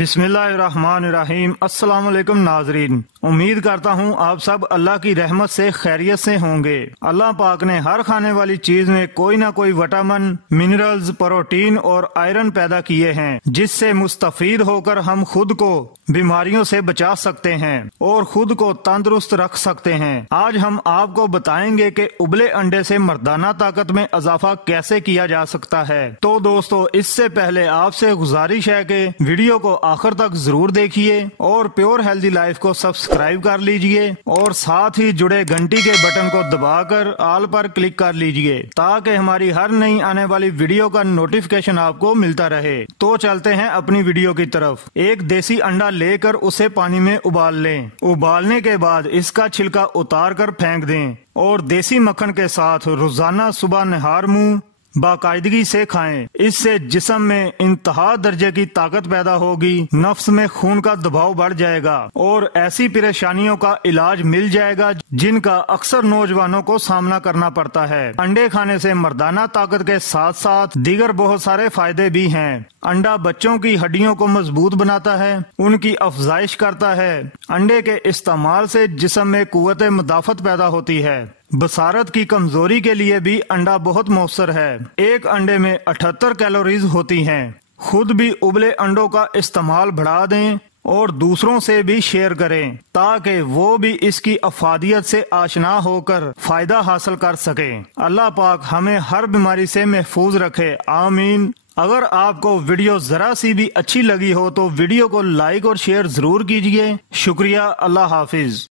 बिस्मिल्लाहिर्रहमानिर्रहीम। अस्सलाम वालेकुम नाजरीन, उम्मीद करता हूँ आप सब अल्लाह की रहमत से खैरियत से होंगे। अल्लाह पाक ने हर खाने वाली चीज में कोई ना कोई विटामिन, मिनरल्स, प्रोटीन और आयरन पैदा किए हैं, जिससे मुस्तफीद होकर हम खुद को बीमारियों से बचा सकते हैं और खुद को तंदुरुस्त रख सकते हैं। आज हम आपको बताएंगे कि उबले अंडे से मर्दाना ताकत में इजाफा कैसे किया जा सकता है। तो दोस्तों, इससे पहले आपसे गुजारिश है कि वीडियो को आखिर तक जरूर देखिए और प्योर हेल्दी लाइफ को सब्सक्राइब कर लीजिए और साथ ही जुड़े घंटी के बटन को दबाकर ऑल पर क्लिक कर लीजिए ताकि हमारी हर नई आने वाली वीडियो का नोटिफिकेशन आपको मिलता रहे। तो चलते हैं अपनी वीडियो की तरफ। एक देसी अंडा लेकर उसे पानी में उबाल लें। उबालने के बाद इसका छिलका उतार कर फेंक दें और देसी मक्खन के साथ रोजाना सुबह नहार मुंह बाकायदगी से खाएं। इससे जिस्म में इंतहा दर्जे की ताकत पैदा होगी, नफ्स में खून का दबाव बढ़ जाएगा और ऐसी परेशानियों का इलाज मिल जाएगा जिनका अक्सर नौजवानों को सामना करना पड़ता है। अंडे खाने से मर्दाना ताकत के साथ साथ दीगर बहुत सारे फायदे भी हैं। अंडा बच्चों की हड्डियों को मजबूत बनाता है, उनकी अफजाइश करता है। अंडे के इस्तेमाल से जिस्म में कुव्वत मुदाफत पैदा होती है। बसारत की कमजोरी के लिए भी अंडा बहुत मौसर है। एक अंडे में 78 कैलोरीज होती हैं। खुद भी उबले अंडों का इस्तेमाल बढ़ा दें और दूसरों से भी शेयर करें ताकि वो भी इसकी अफादियत से आशना होकर फायदा हासिल कर सकें। अल्लाह पाक हमें हर बीमारी से महफूज रखे, आमीन। अगर आपको वीडियो जरा सी भी अच्छी लगी हो तो वीडियो को लाइक और शेयर जरूर कीजिए। शुक्रिया। अल्लाह हाफिज।